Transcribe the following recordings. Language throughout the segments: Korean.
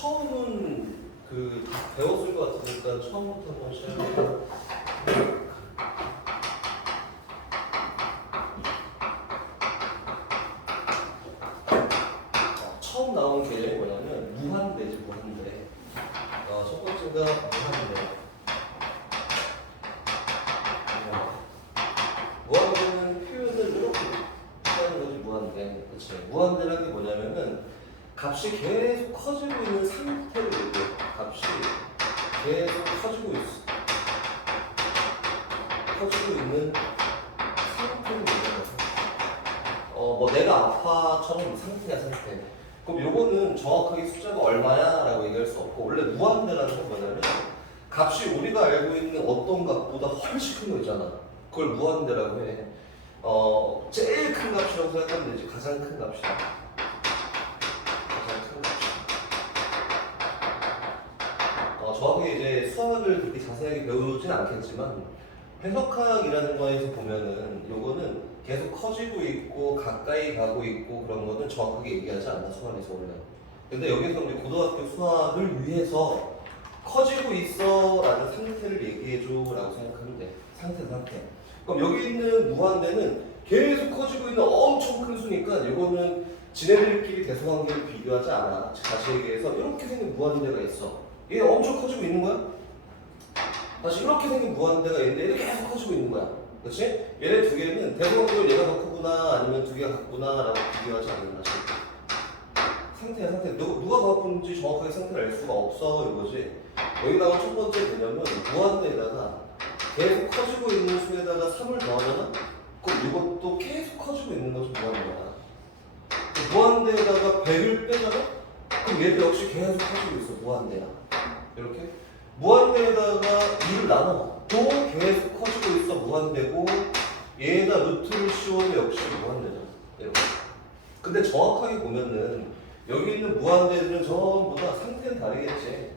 처음은 다 배웠을 것 같으니까 처음부터 한번 시작해볼게요. 처음 나온 개념이 뭐냐면 무한대지, 무한대. 첫 번째가 무한대. 무한대는 표현을 이렇게 하는 거지, 무한대. 그치? 무한대라는 게 뭐냐면은 값이 계속 커지고 있는 상태를 얘기해. 값이 계속 커지고 있어. 커지고 있는 상태를 얘기해. 뭐 내가 아파처럼 상태야, 상태. 그럼 요거는 정확하게 숫자가 얼마야? 라고 얘기할 수 없고, 원래 무한대라는 건 뭐냐면 값이 우리가 알고 있는 어떤 값보다 훨씬 큰 거 있잖아. 그걸 무한대라고 해. 제일 큰 값이라고 생각하면 되지. 가장 큰 값이야. 가장 큰 값이야. 정확하게 이제 수학을 그렇게 자세하게 배우진 않겠지만 해석학이라는 거에서 보면은 요거는 계속 커지고 있고 가까이 가고 있고 그런 거는 정확하게 얘기하지 않나, 수학에서 원래. 근데 여기서 우리 고등학교 수학을 위해서 커지고 있어 라는 상태를 얘기해줘 라고 생각하면 돼. 상태. 그럼 여기 있는 무한대는 계속 커지고 있는 엄청 큰 수니까 이거는 지네들끼리 대소관계를 비교하지 않아. 다시 얘기해서 이렇게 생긴 무한대가 있어. 얘 엄청 커지고 있는 거야. 다시 이렇게 생긴 무한대가 있는데 얘는 계속 커지고 있는 거야. 그렇지? 얘네 두 개는 대소관계로 얘가 더 크구나 아니면 두 개가 같구나 라고 비교하지 않는다. 상태야, 상태. 누가 더 큰지 정확하게 상태를 알 수가 없어 이거지. 여기 나온 첫 번째 개념은 무한대에다가 계속 커지고 있는 수에다가 3을 더하잖아? 그럼 이것도 계속 커지고 있는 것이 무한대야. 무한대에다가 100을 빼잖아? 그럼 얘도 역시 계속 커지고 있어. 무한대야. 이렇게. 무한대에다가 2를 나눠. 또 계속 커지고 있어. 무한대고 얘에다 루트를 씌워도 역시 무한대잖아. 이렇게. 근데 정확하게 보면은 여기 있는 무한대들은 전부 다 상태는 다르겠지.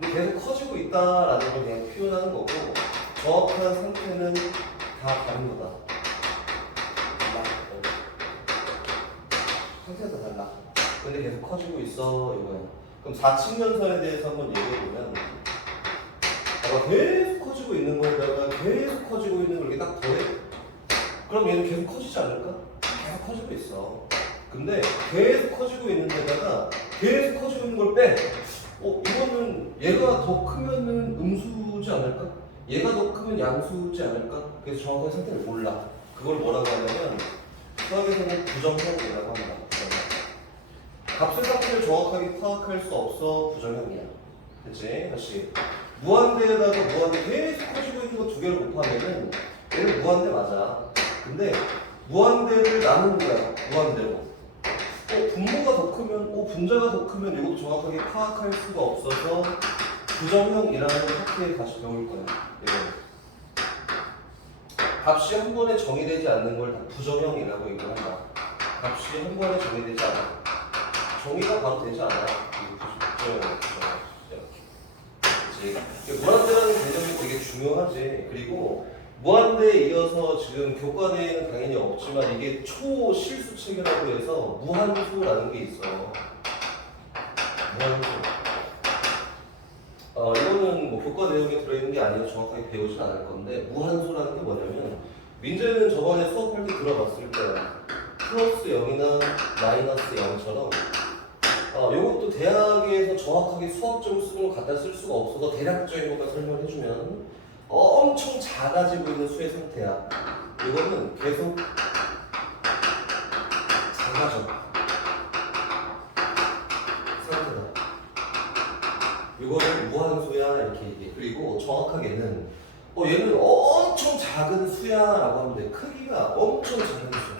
근데 계속 커지고 있다라는 걸 그냥 표현하는 거고 정확한 상태는 다 다른 거다. 상태가 달라. 근데 계속 커지고 있어 이거야. 그럼 4측면선에 대해서 한번 얘기해보면 계속 커지고 있는 거에다가 계속 커지고 있는 걸 이렇게 딱 더해? 그럼 얘는 계속 커지지 않을까? 계속 커지고 있어. 근데 계속 커지고 있는 데다가 계속 커지고 있는 걸 빼. 이거는 얘가 더 크면은 음수지 않을까? 얘가 더 크면 양수지 않을까? 그래서 정확한 상태를 몰라. 그걸 뭐라고 하냐면 수학에서는 부정형이라고 합니다. 값의 상태를 정확하게 파악할 수 없어 부정형이야. 그치? 다시 무한대에다가 무한대 계속 커지고 있는 거 두 개를 곱하면은 얘는 무한대 맞아. 근데 무한대를 나누는 거야. 무한대로. 분모가 더 크면, 분자가 더 크면 이것도 정확하게 파악할 수가 없어서 부정형이라는 학회에 다시 배울 거야. 이거. 값이 한 번에 정의되지 않는 걸 다 부정형이라고 얘기한다. 값이 한 번에 정의되지 않아. 정의가 바로 되지 않아. 그치? 무한대라는 개념이 되게 중요하지. 그리고 무한대에 이어서 지금 교과대에는 당연히 없지만 이게 초실수 체계라고 해서 무한수라는 게 있어. 무한수. 이거는 뭐 교과 내용에 들어있는 게 아니라 정확하게 배우진 않을 건데 무한수라는 게 뭐냐면 민재는 저번에 수업할 때 들어봤을 때 플러스 0이나 마이너스 0처럼 이것도 대학에서 정확하게 수학적으로 쓰는 걸 갖다 쓸 수가 없어서 대략적인 것만 설명해주면 엄청 작아지고 있는 수의 상태야. 이거는 계속 작아져. 상태다. 이거를 무한수야 이렇게 얘기해. 그리고 정확하게는 얘는 엄청 작은 수야라고 하면 돼. 크기가 엄청 작은 수.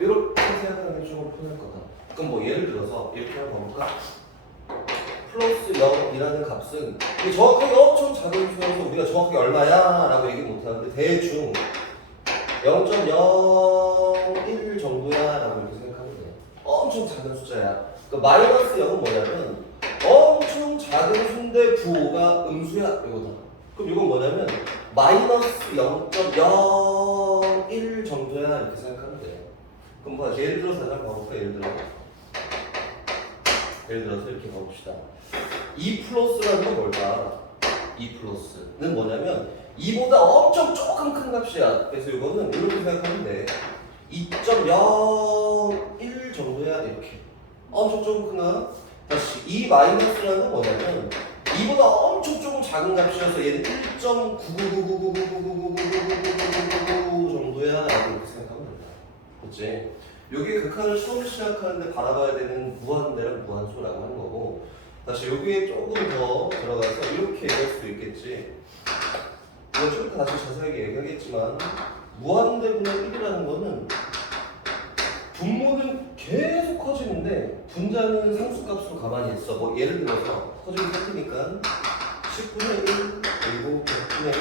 이렇게 생각하는 게 조금 편할 거다. 그럼 뭐 예를 들어서 이렇게 한번 볼까? 플러스 0이라는 값은 이게 정확하게 엄청 작은 수여서 우리가 정확하게 얼마야? 라고 얘기 못하는데 대충 0.01 정도야 라고 이렇게 생각하면 돼. 엄청 작은 숫자야. 그러니까 마이너스 0은 뭐냐면 엄청 작은 수인데 부호가 음수야 이거다. 그럼 이건 뭐냐면 마이너스 0.01 0.1 정도야 이렇게 생각하면 돼. 그럼 봐, 예를 들어서 하나 봐볼까? 예를 들어서 이렇게 봐봅시다. 2 플러스라는 건 뭘까? 2 플러스는 뭐냐면 2보다 엄청 조금 큰 값이야. 그래서 이거는 이렇게 생각하면 돼. 2.01 정도야 이렇게. 엄청 조금 크나? 다시 2 마이너스라는 건 뭐냐면 2보다 엄청 조금 작은 값이어서 얘는 1.999999999999999 정도야 라고 이렇게 생각하면 된다. 그치? 여기 극한을 처음 시작하는데 바라봐야 되는 무한대랑 무한소라고 하는 거고, 다시 여기에 조금 더 들어가서 이렇게 얘기할 수도 있겠지. 이건 좀 이따 다시 자세하게 얘기하겠지만, 무한대분의 1이라는 거는 분모는 계속 커지는데 분자는 상수값으로 가만히 있어. 뭐 예를 들어서 커지기 시작하니까 10분의 1 그리고 100분의 1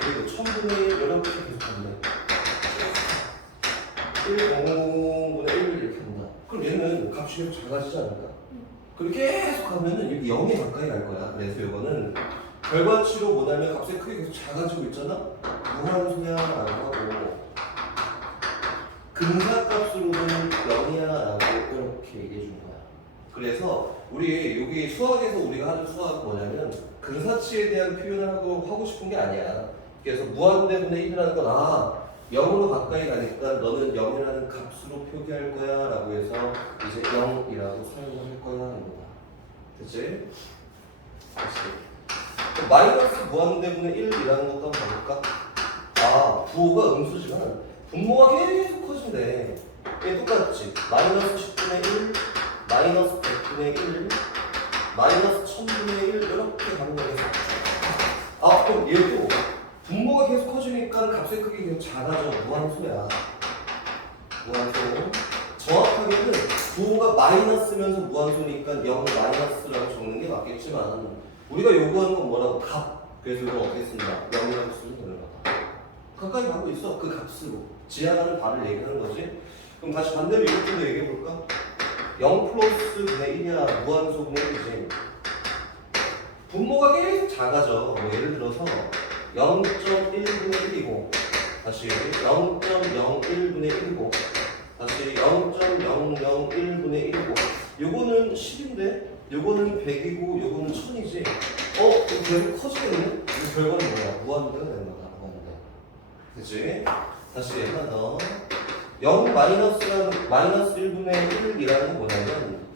그리고 1000분의 1 이렇게 계속 간다. 100분의 1 이렇게 한다. 그럼 얘는 값이 계속 작아지지 않을까? 그렇게 계속 하면은 여기 0에 가까이 갈 거야. 그래서 이거는 결과치로 뭐냐면 값의 크기 계속 작아지고 있잖아? 무한소야라고 하고 근사값으로는 0이야 라고 이렇게 얘기해 주는 거야. 그래서 우리 여기 수학에서 우리가 하는 수학은 뭐냐면 근사치에 대한 표현을 하고 싶은 게 아니야. 그래서 무한대분의 1이라는 건 0으로 가까이 가니까 너는 0이라는 값으로 표기할 거야 라고 해서 이제 0이라고 사용을 할 거야 입니다. 됐지? 다시 마이너스 무한대분의 1이라는 것도 한번 볼까? 부호가 음수지만 분모가 계속 커진대. 얘 똑같지? 마이너스 10분의 1, 마이너스 100분의 1, 마이너스 1000분의 1 이렇게 가는 거겠어. 그럼 얘도 분모가 계속 커지니까 값의 크기 계속 작아져. 무한소야. 무한소. 정확하게는 부호가 마이너스면서 무한소니까 0 마이너스라고 적는 게 맞겠지만 우리가 요구하는 건 뭐라고? 값. 그래서 이거 어떻게 쓴다? 0이라고 쓰면 되는 거다. 가까이 가고 있어. 그 값으로. 지향하는 바를 얘기하는 거지. 그럼 다시 반대로 이렇게도 얘기해 볼까? 0 플러스 분의 1이야. 무한소 분의 1이지. 분모가 계속 작아져. 뭐 예를 들어서 0.1분의 1이고 다시 0.01분의 1이고 다시 0.001분의 1이고 요거는 10인데 요거는 100이고 요거는 1000이지. 이거 계속 커지겠네? 이 결과는 뭐야? 무한대가 되는 거다. 무한대. 그치? 다시 하나 더. 0 마이너스라는 마이너스 1분의 1이라는 뭐냐면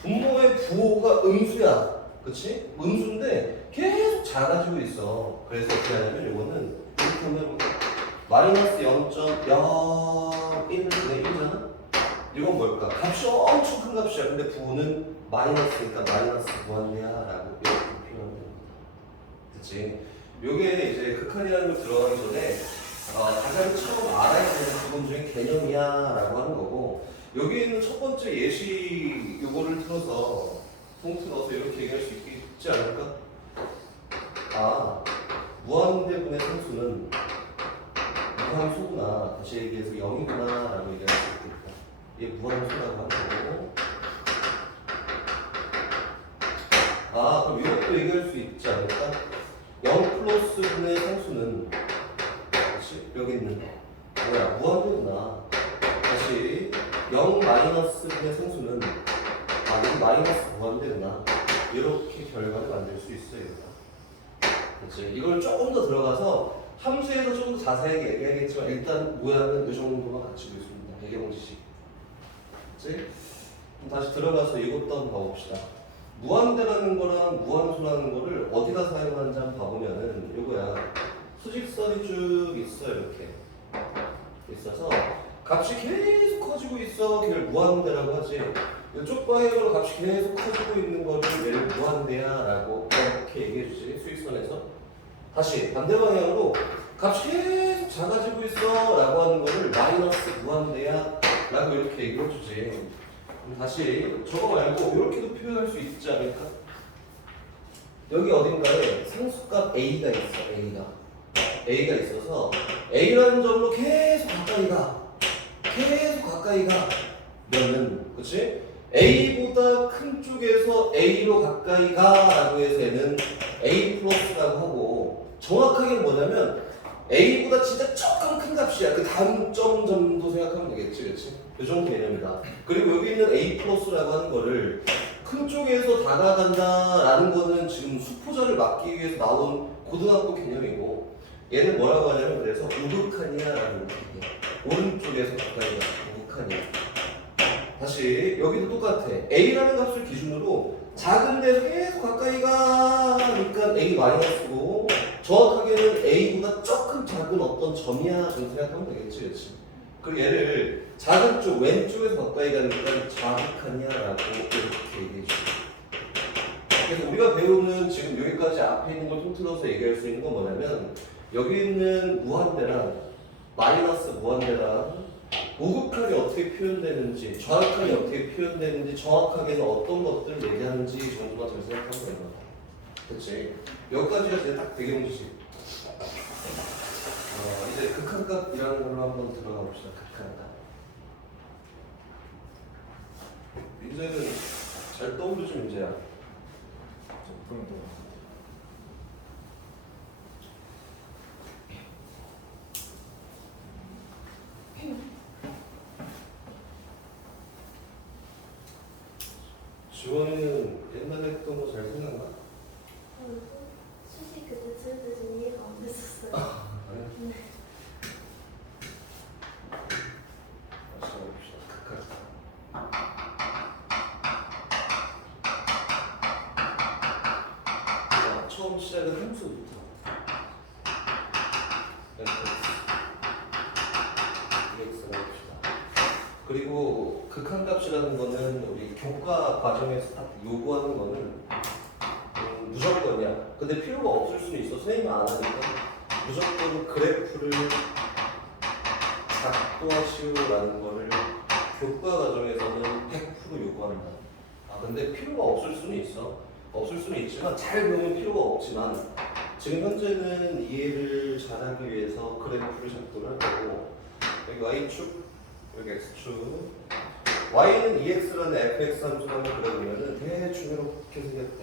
분모의 부호가 음수야. 그치? 음수인데 계속 작아지고 있어. 그래서 어떻게 하냐면 이거는 이렇게 한번 해볼까? 마이너스 0.01분의 1이잖아? 이건 뭘까? 값이 엄청 큰 값이야. 근데 부호는 마이너스니까 마이너스 무한대야 라고 이렇게 표현하는 겁니다. 그치? 요게 이제 극한이라는 거 들어가기 전에 가장 처음 알아야 되는 기본적인 개념이야 라고 하는 거고, 여기 있는 첫 번째 예시 요거를 틀어서 통틀 넣어서 이렇게 얘기할 수 있지 않을까? 무한대분의 상수는 무한소구나. 다시 얘기해서 0이구나 라고 얘기할 수 있겠다. 이게 무한소라고 하는 거고. 그럼 이것도 얘기할 수 있지 않을까? 0 플러스 분의 상수는 다시 여기 있는 뭐야? 무한대구나. 다시 0 마이너스 분의 상수는 여기 마이너스 무한대구나. 이렇게 결과를 만들 수 있어요. 그렇지? 이걸 조금 더 들어가서 함수에서 좀 더 자세하게 얘기하겠지만 일단 모양은 이 정도만 갖추고 있습니다. 배경 지식. 그렇지? 그럼 다시 들어가서 이것도 한번 봐봅시다. 무한대라는 거랑 무한소라는 거를 어디다 사용하는지 한번 봐보면은 이거야. 수직선이 쭉 있어. 이렇게 있어서 값이 계속 커지고 있어. 그걸 무한대라고 하지. 이쪽 방향으로 값이 계속 커지고 있는 거를 얘를 무한대야 라고 이렇게 얘기해 주지. 수직선에서 다시 반대 방향으로 값이 계속 작아지고 있어 라고 하는 거를 마이너스 무한대야 라고 이렇게 얘기해 주지. 다시 저거 말고 이렇게도 표현할 수 있지 않을까? 여기 어딘가에 상수값 A가 있어. A가 있어서 A라는 점으로 계속 가까이 가 면은, 그치? A보다 큰 쪽에서 A로 가까이 가라고 해서 얘는 A 플러스라고 하고, 정확하게 뭐냐면 A보다 진짜 조금 큰 값이야. 그 다음 점 정도 생각하면 되겠지, 그렇지? 이 정도 개념이다. 그리고 여기 있는 A 플러스라고 하는 거를 큰 쪽에서 다가간다라는 거는 지금 수포자를 막기 위해서 나온 고등학교 개념이고, 얘는 뭐라고 하냐면 그래서 우극한이야라는 얘기야. 오른쪽에서 가까이 가, 우극한이야. 다시 여기도 똑같아. A라는 값을 기준으로 작은 데서 계속 가까이 가니까 A 마이너스고, 정확하게는 A보다 조금 작은 어떤 점이야 정도 생각하면 되겠지, 그렇지? 그리고 얘를 작은 쪽 왼쪽에서 가까이 가니까 자극하냐라고 이렇게 얘기해 줘. 그래서 우리가 배우는 지금 여기까지 앞에 있는 걸 통틀어서 얘기할 수 있는 건 뭐냐면, 여기 있는 무한대랑 마이너스 무한대랑 우극한이 어떻게 표현되는지, 좌극한이 어떻게 표현되는지, 정확하게는 어떤 것들을 얘기하는지 정도만 잘 생각하면 되는 거야. 그치? 여기까지가 이제 딱 배경지식. 이제 극한값이라는 걸로 한번 들어가 봅시다. 극한값. 민재는 잘 떠오르지, 민재야? 지원이는 옛날에 했던 거 잘 생각나? 수시 그때 들을 때 좀 이해가 안 됐었어요. 그래? 네. 다시 해봅시다. 극한값. 자, 처음 시작은 함수부터. EX를 해봅시다. 그리고 극한값이라는 거는 우리 교과 과정에서 딱 요구하는 거는 무조건이야. 근데 필요가 없을 수는 있어. 선생님이 안 하니까 무조건 그래프를 작도하시오라는 거를 교과 과정에서는 100% 요구한다. 근데 필요가 없을 수는 있어. 없을 수는 있지만 잘 배우면 필요가 없지만 지금 현재는 이해를 잘하기 위해서 그래프를 작도를 할 거고, 여기 y축, 여기 x축, y는 ex라는 fx 함수를 한번 그려보면은 대충 이렇게 생겼대.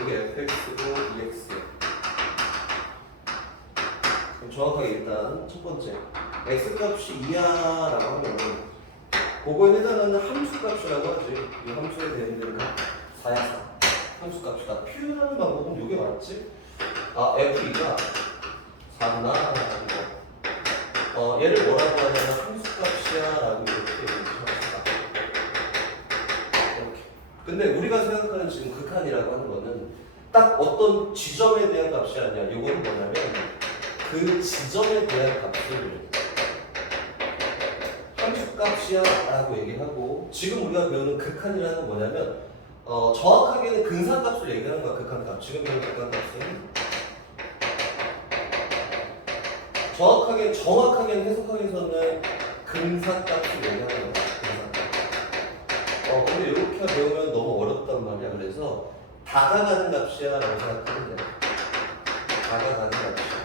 여기 fx고 ex야. 그럼 정확하게 일단 첫 번째 x 값이 2야라고 하면은 그거에 해당하는 함수 값이라고 하지. 이 함수에 대응되는 값 4야 4. 함수 값이다. 표현하는 방법은 이게 맞지? f2가 4나 얘를 뭐라고 하냐면 함수 값이야 라고 이렇게 얘기합시다. 이렇게. 근데 우리가 생각하는 지금 극한이라고 하는 거는 딱 어떤 지점에 대한 값이 아니야. 이거는 뭐냐면 그 지점에 대한 값을 함수 값이야 라고 얘기하고, 지금 우리가 배우는 극한이라는 건 뭐냐면 정확하게는 근사값을 얘기하는 거야. 극한값. 지금 배우는 극한값은 정확하게 해석하기에서는 근사값을 얘기하는 거야. 근사값. 근데 이렇게 배우면 너무 어렵단 말이야. 그래서 다가가는 값이야 라고 생각하면 돼. 다가가는 값이야.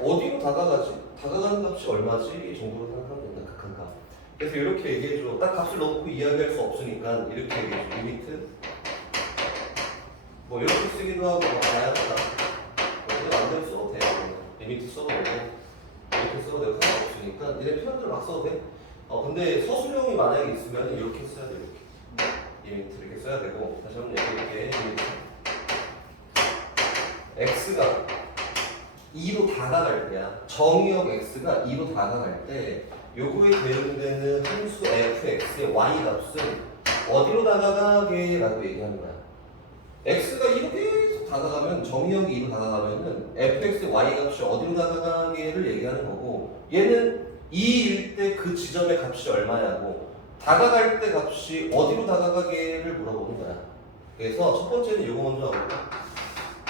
어디로 다가가지? 다가가는 값이 얼마지? 이 정도로 생각하면 된다. 극한값. 그래서 이렇게 얘기해줘. 딱 값을 넣고 이야기할 수 없으니까 이렇게 얘기해줘. 리미트 뭐 이렇게 쓰기도 하고 뭐 다양하다. 근데 안 되면 써도 돼. 리미트 써도 되고 이렇게 써도 되고 상관없으니까 니네 표현들 막 써도 돼. 근데 서술형이 만약에 있으면 이렇게 써야 돼. 이렇게 리미트 이렇게 써야 되고, 다시 한번 얘기해볼게. 리미트 x가 2로 다가갈 때야. 정의역 x가 2로 다가갈 때 요거에 대응되는 함수 fx의 y 값은 어디로 다가가게 라고 얘기하는 거야. x가 2로 계속 다가가면, 정의역이 2로 다가가면은 fx의 y 값이 어디로 다가가게를 얘기하는 거고, 얘는 2일 때 그 지점의 값이 얼마냐고, 다가갈 때 값이 어디로 다가가게를 물어보는 거야. 그래서 첫 번째는 이거 먼저 가볼까?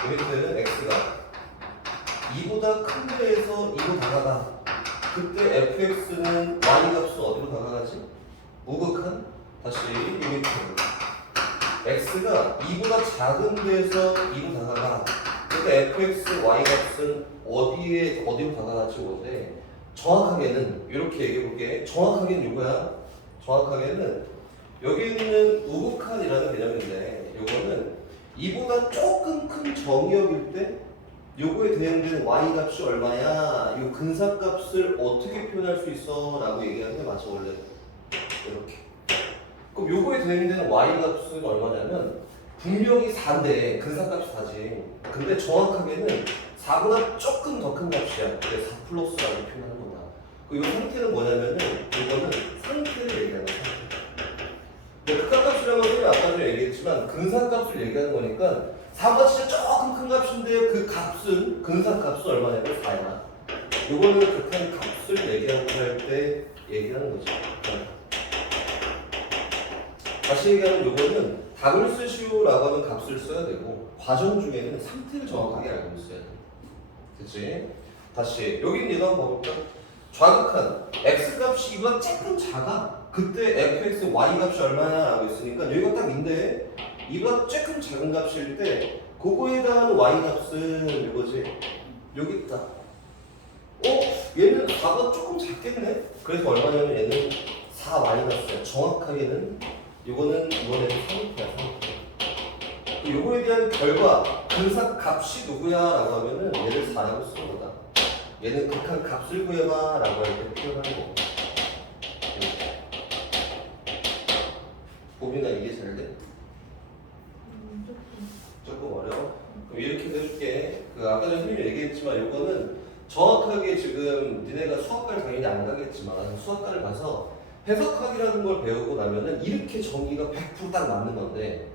리미트는 x가 2보다 큰 데에서 2로 다가가. 그때 fx는 y 값은 어디로 다가가지? 우극한? 다시 리미트 x가 2보다 작은 데에서 2로 다가가. 그때 fx, y 값은 어디로 다가가지? 오는데 정확하게는 이렇게 얘기해볼게. 정확하게는 이거야. 정확하게는 여기 있는 우극한이라는 개념인데, 이거는 2보다 조금 큰 정의역일 때 요거에 대응되는 y 값이 얼마야? 요 근사값을 어떻게 표현할 수 있어? 라고 얘기하는 게 맞죠 원래. 이렇게. 그럼 요거에 대응되는 y 값은 얼마냐면 분명히 4인데 근사값이 4지. 근데 정확하게는 4보다 조금 더 큰 값이야. 그래서 4 플러스라고 표현하는 거다. 이 상태는 뭐냐면은 이거는 상태를 얘기하는 상태. 극한값이라는 것은 아까 전에 얘기했지만 근사값을 얘기하는 거니까 4보다 진짜 조금 큰 값인데요. 그 값은 근사값은 얼마냐면 4야. 요거는 극한값을 얘기하고 할 때 얘기하는 거죠. 다시 얘기하면 요거는 답을 쓰시오라고 하면 값을 써야 되고 과정 중에는 상태를 정확하게 알고 있어야 돼. 그치? 다시 여기 얘도 한번 봐볼까? 좌극한 x값이 이보다 조금 작아. 그때 fx y 값이 얼마냐 라고 있으니까 여기가 딱 인데 이보다 조금 작은 값일 때 그거에 대한 y 값은 이거지. 여기 있다. 얘는 4보다 조금 작겠네? 그래서 얼마냐면 얘는 4y야. 정확하게는 이거는 이번에는 3이야. 3. 요거에 대한 결과 근사 값이 누구야? 라고 하면은 얘를 4라고 쓰는 거다. 얘는 극한 값을 구해봐 라고 할 때 표현하는 거. 보민아 이게 잘 돼? 조금 어려워? 그럼 이렇게 해줄게. 아까 전에 선생님이 얘기했지만 요거는 정확하게 지금 니네가 수학과를 당연히 안 가겠지만 수학과를 가서 해석학이라는 걸 배우고 나면은 이렇게 정의가 100%딱 맞는 건데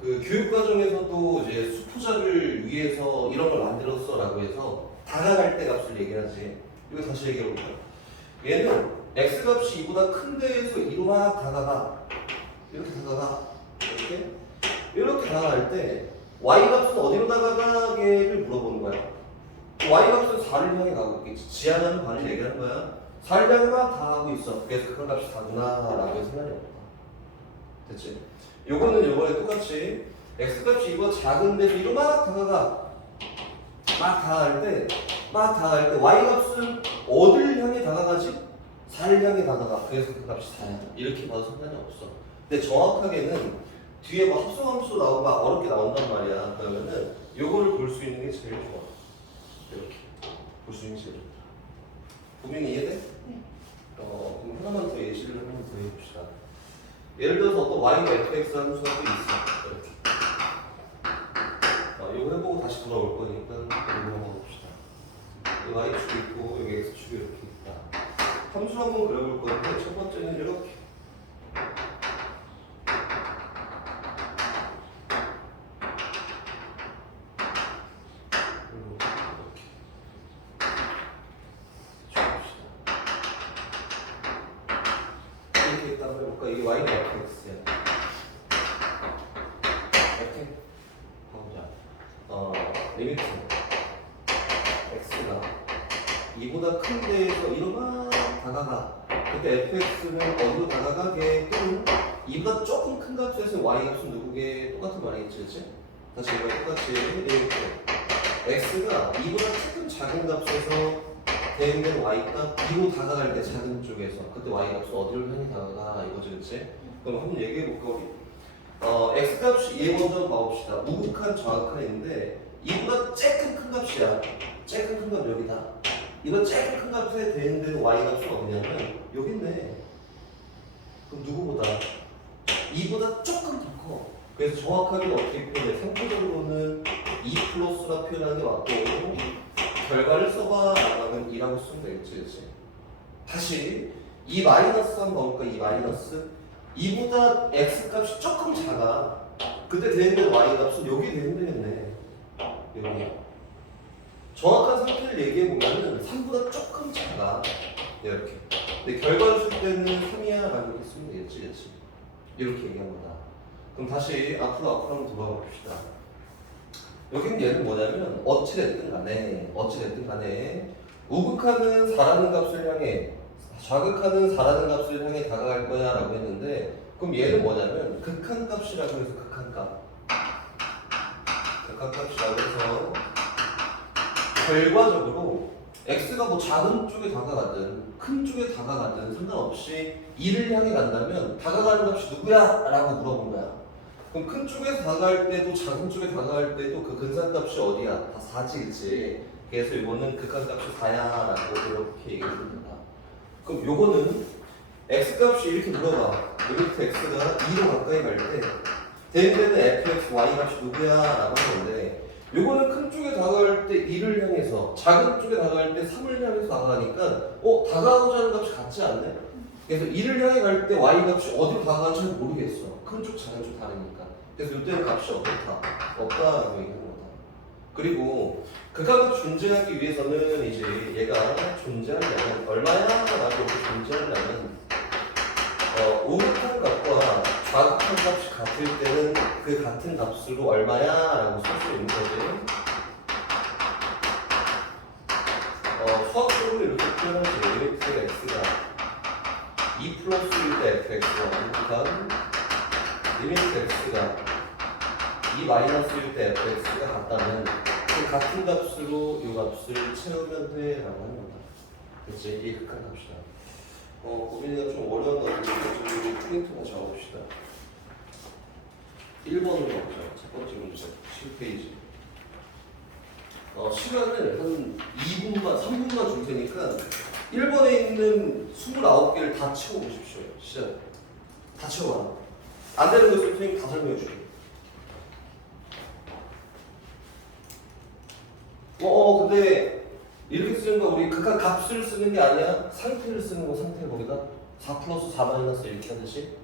그 교육과정에서도 이제 수포자를 위해서 이런 걸 만들었어 라고 해서 다가갈 때 값을 얘기하지. 이거 다시 얘기해볼까? 얘는 x값이 2보다 큰 데에서 2로 막 다가가. 이렇게 다가가. 이렇게 다가갈 때 y값은 어디로 다가가게를 물어보는 거야. y값은 4를 향해 가고 있겠지. 지하라는 반을 얘기하는 거야. 4를 향해 막 다가가고 있어. 그래서 그 값이 4구나 라고 해서 상관이 없다. 됐지? 요거는 요번에 똑같이 x값이 이거 작은 데서 이로 막 다가가. 막 다가갈 때 y값은 어디를 향해 다가가지? 4를 향해 다가가. 그래서 그 값이 4야. 이렇게 봐도 상관이 없어. 근데 정확하게는 뒤에 뭐 합성함수 나오고 막 어렵게 나온단 말이야. 그러면은 요거를 볼 수 있는 게 제일 좋아. 이렇게 볼 수 있는 게 제일 좋다. 고민이 이해돼? 네. 그럼 하나만 더 예시를 한번 더 해봅시다. 예를 들어서 어떤 y가 fx 함수가 또 있어. 이렇게. 이거 해보고 다시 돌아올 거니까 이거 한번 봅시다. 여기 y축이 있고 여기 x축이 이렇게 있다. 함수 한번 그려볼 건데 첫 번째는 이렇게. 이렇게 있다고 해볼까? 이게 y가 fx야. 이렇게 가보자. 리미트 x가 2보다 큰 데에서 1로 막 다가가. 그때 fx는 어디로 다가가게 또는 2보다 조금 큰 값에서 y 값은 누구게 똑같은 말이겠지, 그치? 다시 이거 똑같이 리미트 x가 2보다 조금 작은 값에서 대응되는 y값 2로 다가갈 때 작은 쪽에서 그때 y값은 어디로 향해 다가가 이거지, 그치? 그럼 한번 얘기해볼까 우리? x값이 얘 먼저 봐봅시다. 우극한 정확한 애인데 이보다 조금 큰 값이야. 조금 큰 값 여기다. 이거 조금 큰 값에 대응되는 y값은 어디냐면 여기 있네. 그럼 누구보다? 2보다 조금 더 커. 그래서 정확하게 어떻게 표현해? 상표적으로는 2 플러스라 표현하는 게 맞고 결과를 써봐 라면 2라고 쓰면 되겠지, 그치? 다시 2 마이너스 한번 봐볼까? 2 마이너스 2보다 x값이 조금 작아. 그때 대응되는 y값은 여기 대응되겠네. 여기 정확한 상태를 얘기해보면 3보다 조금 작아. 이렇게. 근데 결과를 쓸 때는 3이야 라고 쓰면 되겠지, 그치? 이렇게 얘기한 거다. 그럼 다시 앞으로 한번 돌아가 봅시다. 여긴 얘는 뭐냐면 어찌됐든 간에 우극하는 4라는 값을 향해 좌극하는 4라는 값을 향해 다가갈 거야 라고 했는데 그럼 얘는 뭐냐면 극한값이라고 해서 극한값이라고 해서 결과적으로 x가 뭐 작은 쪽에 다가가든 큰 쪽에 다가가든 상관없이 2를 향해 간다면 다가가는 값이 누구야? 라고 물어본 거야. 그럼 큰 쪽에 다가갈 때도 작은 쪽에 다가갈 때도 그 근산값이 어디야? 다 4지, 그치? 그래서 이거는 극한값이 4야라고 이렇게 얘기를 합니다. 그럼 요거는 x값이 이렇게 물어봐. 리미트 x가 2로 가까이 갈 때 대응되는 fx, y 값이 누구야? 라고 하는데 요거는 큰 쪽에 다가갈 때 2를 향해서 작은 쪽에 다가갈 때 3을 향해서 다가가니까 다가가고자 하는 값이 같지 않네? 그래서 2를 향해 갈 때 y 값이 어디로 다가가는지 잘 모르겠어. 큰 쪽, 작은 쪽 다르니까. 그래서 이때는 값이 어떻다? 없다라고 얘기하는 거다. 그리고 극한값 존재하기 위해서는 이제 얘가 존재하려면 얼마야? 라고 이렇게 존재하려면 우극한 값과 좌극한 값이 같을 때는 그 같은 값으로 얼마야? 라고 쓸 수 있는 거지. 수학적으로 이렇게 표현하지. 리미트 x가 2 플러스 1대 fx와 우극한 리미트 x가 2 마이너스 1대 fx가 같다면 그 같은 값으로 이 값을 채우면 돼 라고 하는 거다. 그치? 이게 극한 값이다. 고민이가 좀 어려운 거 같은데 우리 프린트나 적어봅시다. 1번으로 가보자. 첫 번째 문제 7페이지. 시간을 한 2분만 3분만 줄 테니까 1번에 있는 29개를 다 채워보십시오. 시작. 다 채워봐. 안 되는 것을 선생님 다 설명해 줄게. 근데 이렇게 쓰는 거 우리 극한 값을 쓰는 게 아니야. 상태를 쓰는 거. 상태 거기다 4 플러스 4 마이너스 이렇게 하듯이.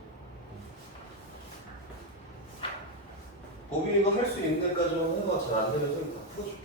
보빈 이거 할 수 있는 데까지만 해봐. 잘 안 되면 선생님 다 풀어줄게.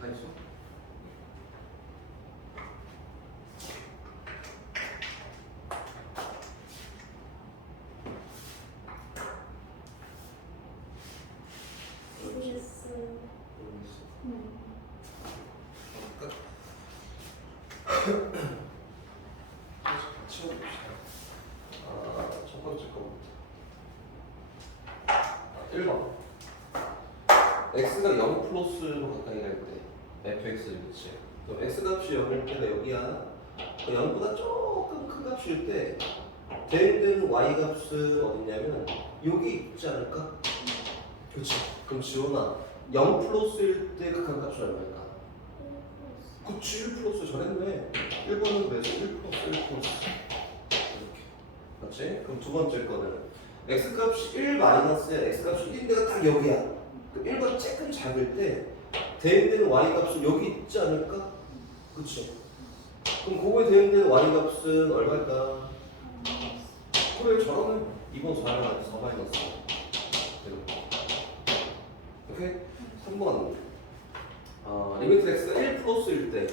다 있어? 모르겠어요. 치워봅시다. 첫 번째 거부터. 1번. x가 0 플러스로 가까이 갈 때 fx를 그치? 그럼 x 값이 0일 때가 여기야. 0보다 조금 큰 값일 때 대응되는 y 값은 어딨냐면 여기 있지 않을까? 그치? 그럼 지원아 0 플러스일 때 극한값이 얼마일까? 그치 1 플러스 잘했네. 1번은 그래서 1 플러스 1 플러스 이렇게 맞지? 그럼 두 번째 거는 x값이 1 마이너스야. x값이 1인데가 딱 여기야. 그 1과 조금 작을 때 대응되는 y값은 여기 있지 않을까? 그치? 그럼 그거에 대응되는 y값은 얼마일까? 그래 잘하네. 2번 잘하네. 4 마이너스 오케이? 3번 리미트 x가 1 플러스일 때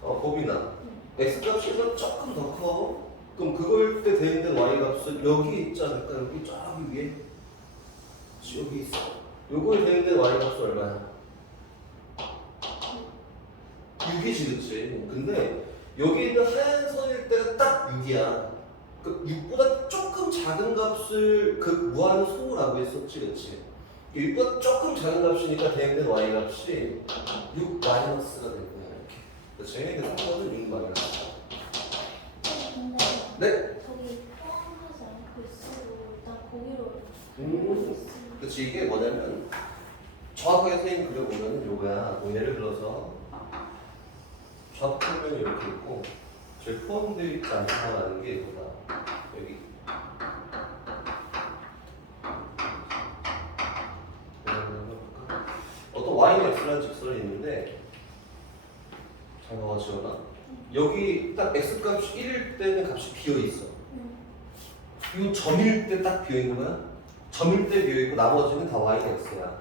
범위나 x값이 1보다 조금 더 커. 그럼 그거일 때 대응된 y값은 여기 있지 않을까? 여기 저기 위에 여기 있어. 요거에 대응된 y값은 얼마야? 6이지 그치? 근데 여기 있는 하얀 선일 때가 딱 6이야. 그 6보다 조금 작은 값을 무한소라고 했었지 그치? 6보다 조금 작은 값이니까 대응된 y값이 6 마이너스가 될 거야 이렇게. 그치? 그래서 3번은 6 마이너스. 근데 네? 저기 포함하지 않고 있어도 일단 거기로 있어요. 그치 이게 뭐냐면 정확하게 선생님 그려보면은 요거야. 뭐 예를 들어서 좌표면이 이렇게 있고 저기 포함되어 있지 않다라는 게 이거다. 여기 어떤 y는 x라는 직선이 있는데 잘 봐봐 지원아. 여기 딱 x값이 1일 때는 값이 비어있어. 이 점일 때 딱 비어있는 거야. 점일 때 비어있고 나머지는 다 y가 x야.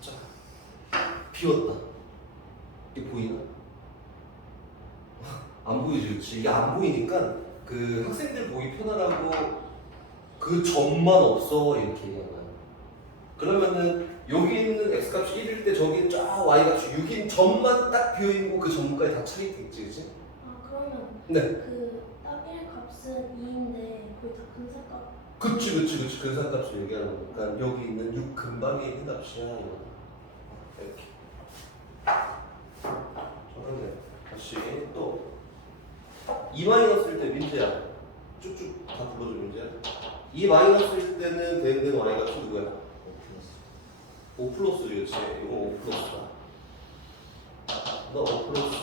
자, 비웠다. 이게 보이나? 안 보이지, 그치? 이게 안 보이니까 그 학생들 보기 편하라고 그 점만 없어 이렇게 얘기하는 거야. 그러면은 여기 있는 x값이 1일 때 저기 쫙 y값이 6인 점만 딱 비어있고 그 점까지 다 차있겠지, 그치? 그러면 네. 그딱 1값은 2인데 거의 다 근사값. 그치 근사값을 얘기하는 거니까 여기 있는 6 근방에 있는 값이야 이거 이렇게 저런데 다시 또 2 마이너스일 때 민재야 쭉쭉 다 불러줘 민재야 2 마이너스일 때는 대응되는 y값이 누구야? 5 플러스 그렇지 이거 5 플러스다 너 5 플러스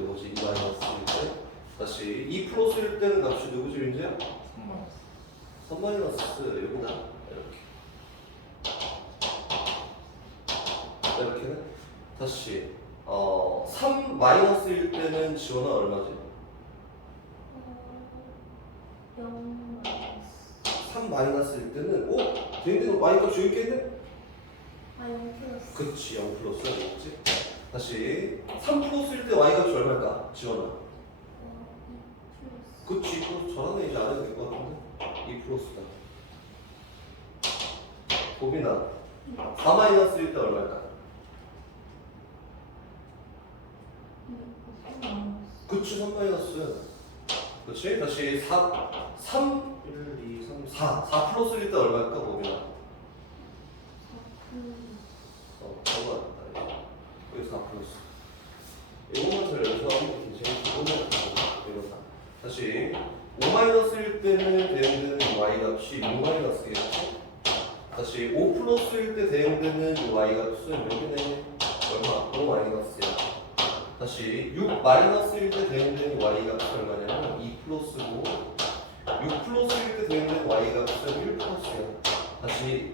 이거지 2 마이너스일 때 다시 2 플러스일 때는 값이 누구지 민재야? 3 마이너스 여기다 이렇게는 다시 3 마이너스일 때는 지원은 얼마지? 0 마이너스. 3 마이너스일 때는 대응되는 y값이 여기 있겠네? 0 플러스. 그치 0 플러스가 되겠지? 다시 3 플러스일 때 y값이 얼마일까? 지원아 2 플러스. 그치 2 플러스 잘하네 이제 안 해도 될 것 같은데 2 플러스다 고민아 4 마이너스일 때 얼마일까? 3 마이너스. 그치 3 마이너스 그치? 다시 3 1, 2, 3, 4 플러스일 때 얼마일까 고민아? 4 저거 같다 여기 4 플러스 이거만 잘 연습하면 괜찮지 이거다 다시 5 마이너스일 때는 대응되는 y값이 6 마이너스겠지? 다시 5 플러스일 때 대응되는 이 y값은 여기는 얼마? 5 마이너스야 다시 6 마이너스일 때 대응되는 y값은 얼마냐면 2 플러스고 6 플러스일 때 대응되는 y값은 1 플러스야 다시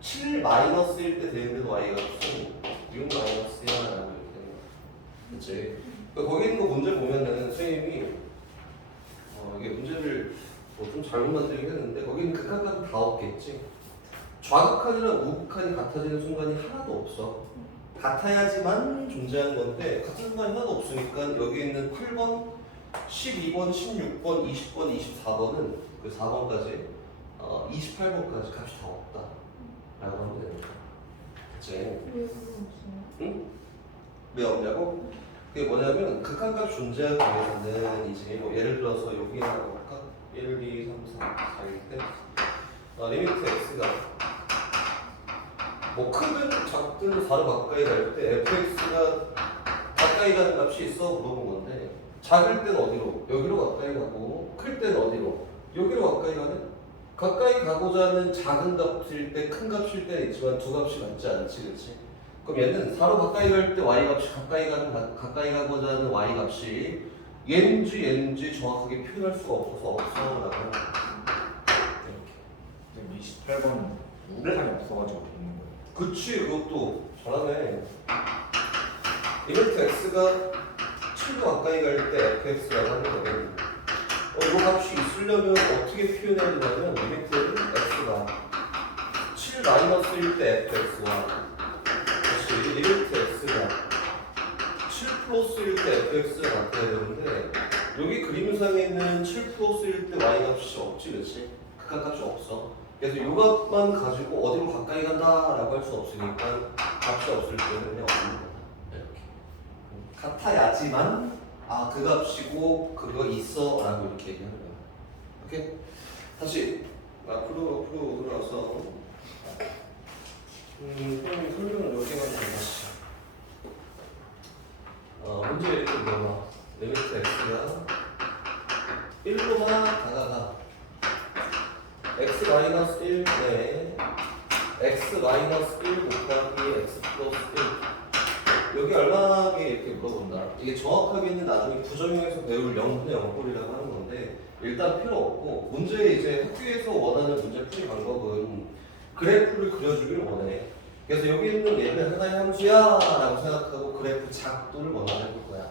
7 마이너스일 때 대응되는 y값은 6 마이너스야 라고 이렇게 되는 거야 그치? 그러니까 거기 있는 거 문제 보면은 선생님이 이게 문제를 좀 잘못 만들긴 했는데 거기는 극한값은 다 없겠지 좌극한이랑 우극한이 같아지는 순간이 하나도 없어 같아야지만 존재하는 건데 같은 순간이 하나도 없으니까 여기 있는 8번, 12번, 16번, 20번, 24번은 그 4번까지 28번까지 값이 다 없다 라고 하면 됩니다. 그치? 왜 그거 없어요? 응? 왜 없냐고? 그게 뭐냐면 극한값 존재하기 위해서는 이제 뭐 예를 들어서 여기라고 할까? 1, 2, 3, 4, 4일 때 리미트 x가 뭐 크든 작든 4로 가까이 갈 때 fx가 가까이 가는 값이 있어 물어본 건데 작을 땐 어디로? 여기로 가까이 가고 클 땐 어디로? 여기로 가까이 가네? 가까이 가고자 하는 작은 값일 때 큰 값일 때는 있지만 두 값이 같지 않지 그치? 그럼 얘는 4로 가까이 갈 때 y 값이 가까이 가고자 하는 y 값이 얘인지 정확하게 표현할 수가 없어서 없어라고 하는 거야. 근데 28번은 우레탄이 없어가지고 있는 거예요. 그치 그것도 잘하네. 리미트 x가 7로 가까이 갈 때 fx라고 하는 거거든. 이 값이 있으려면 어떻게 표현해야 되냐면 리미트 x가 7 마이너스일 때 fx와 다시 리미트 x가 7 플러스일 때 fx가 같아야 되는데 여기 그림상에 있는 7 플러스일 때 y 값이 없지 그치? 극한값이 없어. 그래서 이 값만 가지고 어디로 가까이 간다라고 할 수 없으니까 값이 없을 때는 그냥 없는 거다. 이렇게 같아야지만 그 값이고 그거 있어 라고 이렇게 얘기하는 거야. 오케이? 다시 앞으로 들어와서 설명을 여기만 다시 문제 이렇게 물어봐. 리미트 x가 1로만 다가가 x-1 네 x-1 곱하기 x 플러스 1 여기 얼마게 이렇게 물어본다. 이게 정확하게는 나중에 부정형에서 배울 0분의 0꼴이라고 하는 건데 일단 필요 없고 문제 이제 학교에서 원하는 문제 풀이 방법은 그래프를 그려주길 원해. 그래서 여기 있는 얘는 하나의 함수야 라고 생각하고 그래프 작도를 원하는 거야.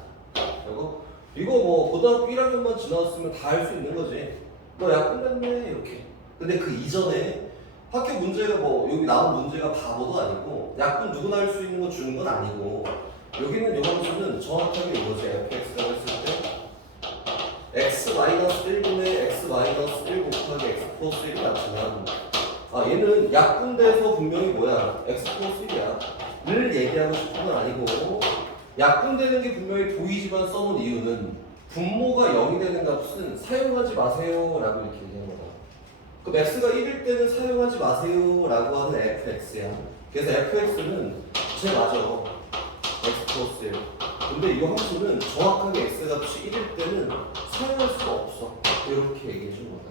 그리고 이거 뭐 고등학교 1학년만 지나왔으면 다 할 수 있는 거지. 너 야 끝났네 이렇게. 근데 그 이전에 학교 문제가 뭐 여기 나온 문제가 바보도 아니고 약분 누구나 할 수 있는 거 주는 건 아니고 여기는 요 함수는 정확하게 이거지. fx라고 했을 때 x-1분의 x-1 곱하기 x 플러스 1이 맞지만 얘는 약분돼서 분명히 뭐야 x 플러스 1이야 를 얘기하고 싶은 건 아니고 약분되는 게 분명히 보이지만 써놓은 이유는 분모가 0이 되는 값은 사용하지 마세요 라고 이렇게 얘기하는 거다. 그럼 x가 1일 때는 사용하지 마세요 라고 하는 fx야. 그래서 fx는 제 맞아 x 플러스 1. 근데 이 함수는 정확하게 x 값이 1일 때는 사용할 수가 없어 이렇게 얘기해 준 거다.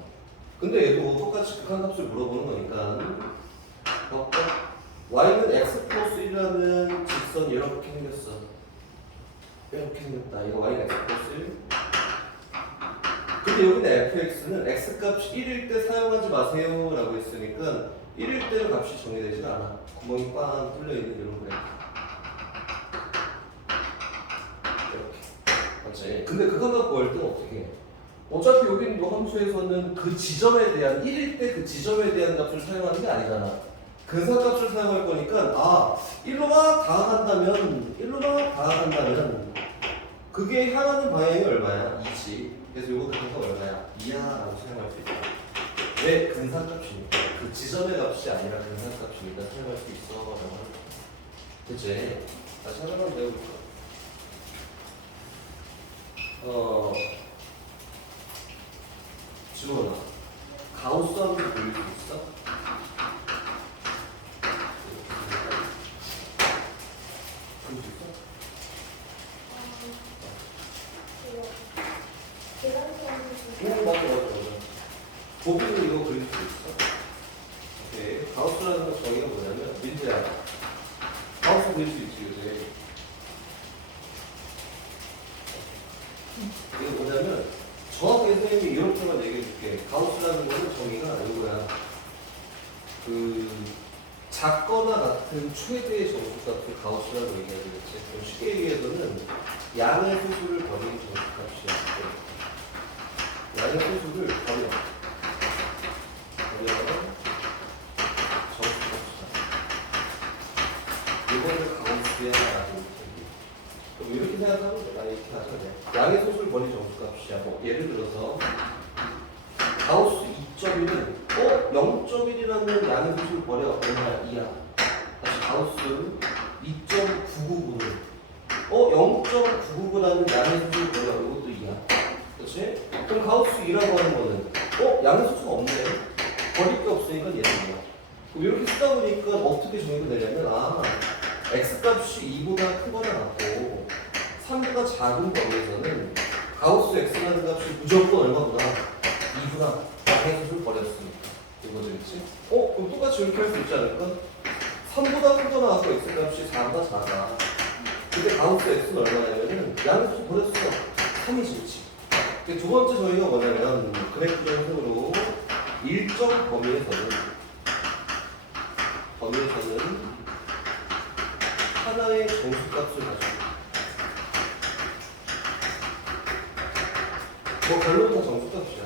근데 얘도 똑같이 극한값을 물어보는 거니까 y는 x 플러스 1이라는 직선이 이렇게 생겼어. 이렇게 생겼다. 이거 y는 x 플러스 1. 근데 여기는 fx는 x 값이 1일 때 사용하지 마세요 라고 했으니까 1일 때는 값이 정의되지 않아. 구멍이 빵 뚫려있는 이런 그래프. 이렇게 맞지? 근데 극한값 구할 때는 어떻게 해? 어차피 여기 있는 이 함수에서는 그 지점에 대한 1일 때 그 지점에 대한 값을 사용하는 게 아니잖아. 근사값을 사용할 거니까 1로 막 다가간다면 그게 향하는 방향이 얼마야? 2지. 그래서 이거 근사가 얼마야? 2야 라고 사용할 수 있다. 왜? 근사값이니까. 그 지점의 값이 아니라 근사값이니까 사용할 수 있어 라고 하는 거야. 그치? 다시 하나만 배워볼까? 지원아 가우스 함수 보일 수 있어? 보일 수 있어? 맞아. 보기는 이거 그릴 수 있어? 오케이. 가우스라는 정의가 뭐냐면 민재야 가우스 그릴 수 있지 그치? 이게 뭐냐면 정확하게 선생님이 이렇게만 얘기해줄게. 가우스라는 거는 정의가 이거야. 그 작거나 같은 최대의 정수값을 가우스라고 얘기해야 되겠지. 그럼 쉽게 얘기해서는 양의 소수를 버리는 정수값이야. 양의 소수를 버려. 정수값이다. 이거는 가우스의 나중. 그럼 이렇게 생각하면 돼. 아니 이렇게 하셔도 돼. 양의 소수를 버린 정수값이야. 뭐 예를 들어서 가우스 2.1은 0.1이라는 양의 소수를 버려. 얼마야? 2야. 다시 가우스 2.999는 0.999라는 양의 소수를 버려. 이것도 2야. 그렇지? 그럼 가우스 2라고 하는 거는 양의 소수가 없네. 버릴 게 없으니까 얘는 뭐야? 그럼 이렇게 쓰다 보니까 어떻게 정의가 되냐면 x값이 2보다 크거나 같고 3보다 작은 범위에서는 가우스 x라는 값이 무조건 얼마구나? 2구나. 양의 소수를 버렸으니까. 이거지, 그치? 그럼 똑같이 이렇게 할 수 있지 않을까? 3보다 크거나 같고 x값이 4보다 작아. 근데 가우스 x는 얼마냐면은 양의 소수 버렸어. 3이지, 그치? 두 번째 저희가 뭐냐면 그래프 형식으로 일정 범위에서는 하나의 정수값을 가지고 뭐 결론은 다 정수값이야.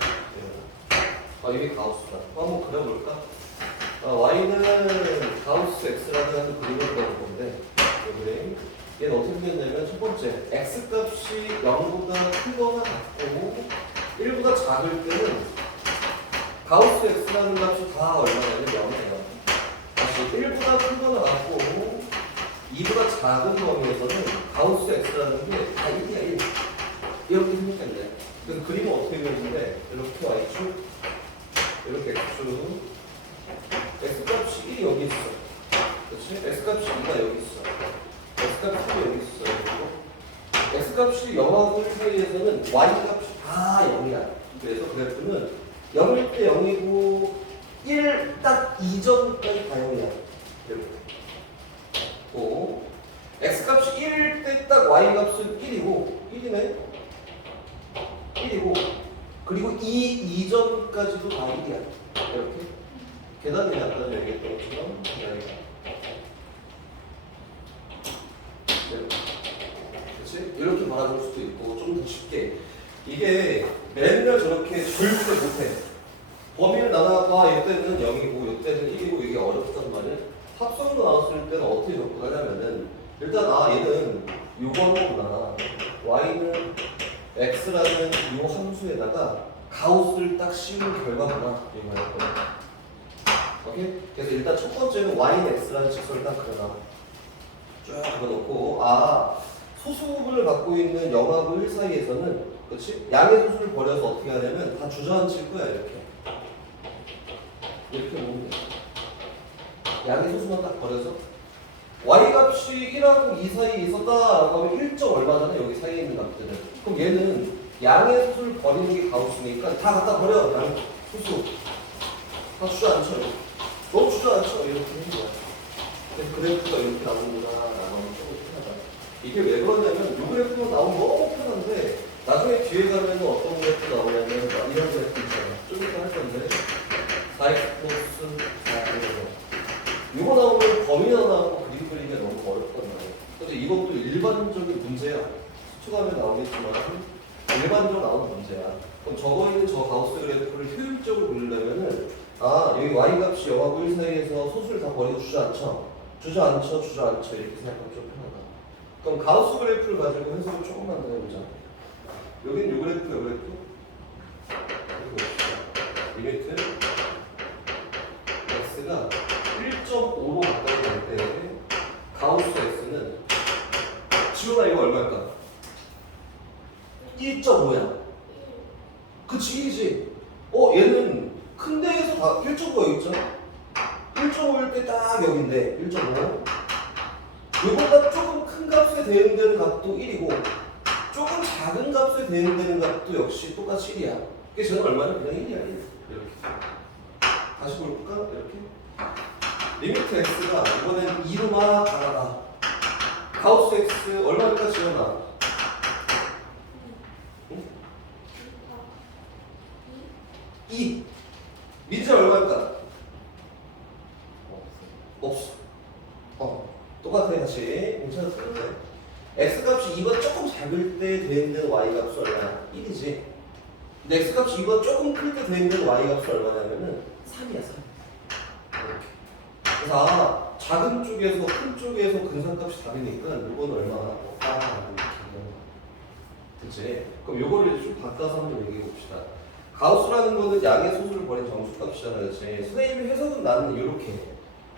이게 가우스다. 한번 그려볼까? y는 가우스 x라는 걸 그림을 그려볼 건데 이 그림 얘는 어떻게 생겼냐면 첫 번째 x값이 0보다 크거나 같고 1보다 작을 때는 가우스 x라는 값이 다 얼마냐면 0이에요. 다시 1보다 크거나 같고 2보다 작은 범위에서는 가우스 x라는 게 다 1이야 1. 이렇게 생겼겠네. 그래서 그림은 어떻게 그려지는데 이렇게 y축 이렇게 x축 x값이 1이 여기 있어. 그렇지? x값이 2가 여기 있어. x값이 3이 여기 있어. 그리고 x값이 0하고 1 사이에서는 y값이 다 0이야. 그래서 그래프는 0일 때 0이고 1 딱 이전까지 다 0이야. 이렇게. x값이 1일 때 딱 y값은 1이고 1이네. 1이고 그리고 이 이전까지도 다 1이야. 이렇게. 계단이 아까 전에 얘기했던 것처럼 그렇지? 이렇게 바라볼 수도 있고 좀 더 쉽게 이게 맨날 저렇게 절대 못해. 범위를 나눠봐 이때는 0이고 이때는 1이고 이게 어렵단 말이야. 합성으로 나왔을 때는 어떻게 접근하냐면은 일단 얘는 요거구나. y는 x라는 요 함수에다가 가우스를 딱 씌우는 결과구나 이거였거든. 오케이? 그래서 일단 첫 번째는 y는 x라는 직선을 딱 그려놔. 쭉 그려놓고 소수 부분을 갖고 있는 0하고 1 사이에서는 그렇지? 양의 소수를 버려서 어떻게 하냐면 다 주저앉힐 거야 이렇게. 이렇게 보면 돼. 양의 소수만 딱 버려서 y값이 1하고 2 사이에 있었다 그러면 1점 얼마잖아 여기 사이에 있는 값들은. 그럼 얘는 양의 소수를 버리는 게 가우스니까 다 갖다 버려. 양 소수 다 주저앉혀. 너무 주저앉혀 이렇게 하는 거야. 그래서 그래프가 이렇게 나오는구나 라고 조금 편하다. 이게 왜 그러냐면 이 그래프가 나오면 너무 편한데 나중에 뒤에 가면 어떤 그래프 나오냐면 이런 그래프 있잖아. 좀 이따 할 건데 4x 플러스 4 이거 나오면 범위나 나오고 그림 그리기가 너무 어렵단 말이야. 근데 이것도 일반적인 문제야. 수축하면 나오겠지만 일반적으로 나오는 문제야. 그럼 저거 있는 저 가우스 그래프를 효율적으로 그리려면은 여기 y값이 0하고 1 사이에서 소수를 다 버리고 주저앉혀 이렇게 생각하면 좀 편하다. 그럼 가우스 그래프를 가지고 해석을 조금만 더 해보자. 여기는 요 그래프, 요 그래프. 리미트 x가 1.5로 가까이 갈 때 가우스 x는 지원아 이거 얼마일까? 1.5야. 그치 1이지. 얘는 큰 데에서 다 1.5가 있잖아. 1.5일 때 딱 여기인데 1.5. 이거보다 조금 큰 값에 대응되는 값도 1이고 조금 작은 값에 대응되는 값도 역시 똑같이 1이야. 그래서 저는 얼마나 그냥 1이야 1. 이렇게. 다시 볼까? 이렇게. 리미트 x가 이번엔 2로 막 가다가 가우스 x 얼마일까 지원아? 응? 2. 민지 얼마일까? 없어. 똑같아 다시. 괜찮았어. x값이 2보다 조금 작을 때 대응되는 y값이 얼마야? 1이지. 근데 x값이 2보다 조금 클 때 대응되는 y값이 얼마냐면은 3이야 3. 이렇게. 그래서 작은 쪽에서 큰 쪽에서 근사값이 답이니까 이건 얼마나 그치? 그럼 요거를 좀 바꿔서 한번 얘기해 봅시다. 가우스라는 거는 양의 소수를 버린 정수값이잖아요. 그치? 선생님이 해석은 나는 이렇게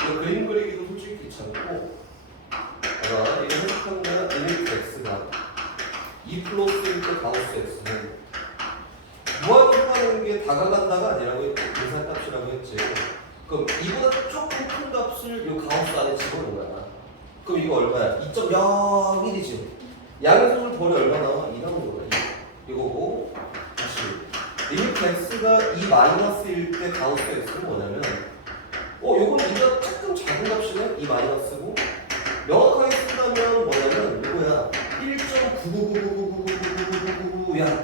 이거 그림 그리기도 솔직히 귀찮고 봐봐 이거 해석하는 거야 리미트 x가 2 플러스 1대 가우스 x는 무한정하는 게 다가간다가 아니라고 했지 근사값이라고 했지. 그럼 이보다 조금 큰 값을 이 가우스 안에 집어넣은 거야. 그럼 이거 얼마야? 2.01이지. 양의 소수를 버려 얼마 나와? 2 나오는 거야. 이거고 다시 리미트 x가 2 마이너스일 때 가우스 x는 뭐냐면 요건 이보다 조금 작은 값이네? 2 마이너스고 명확하게 쓴다면 뭐냐면 이거야 1.99999999999야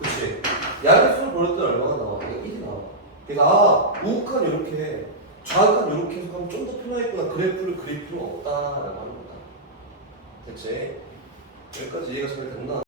그치? 양의 수를 버릴 때 얼마가 나와? 이거 1이 나와. 그러니까 우극한 이렇게 좌극한 이렇게 해석하면 좀 더 편하겠구나. 그래프를 그릴 필요 없다라고 하는 거다. 됐지? 여기까지 이해가 잘 됐나?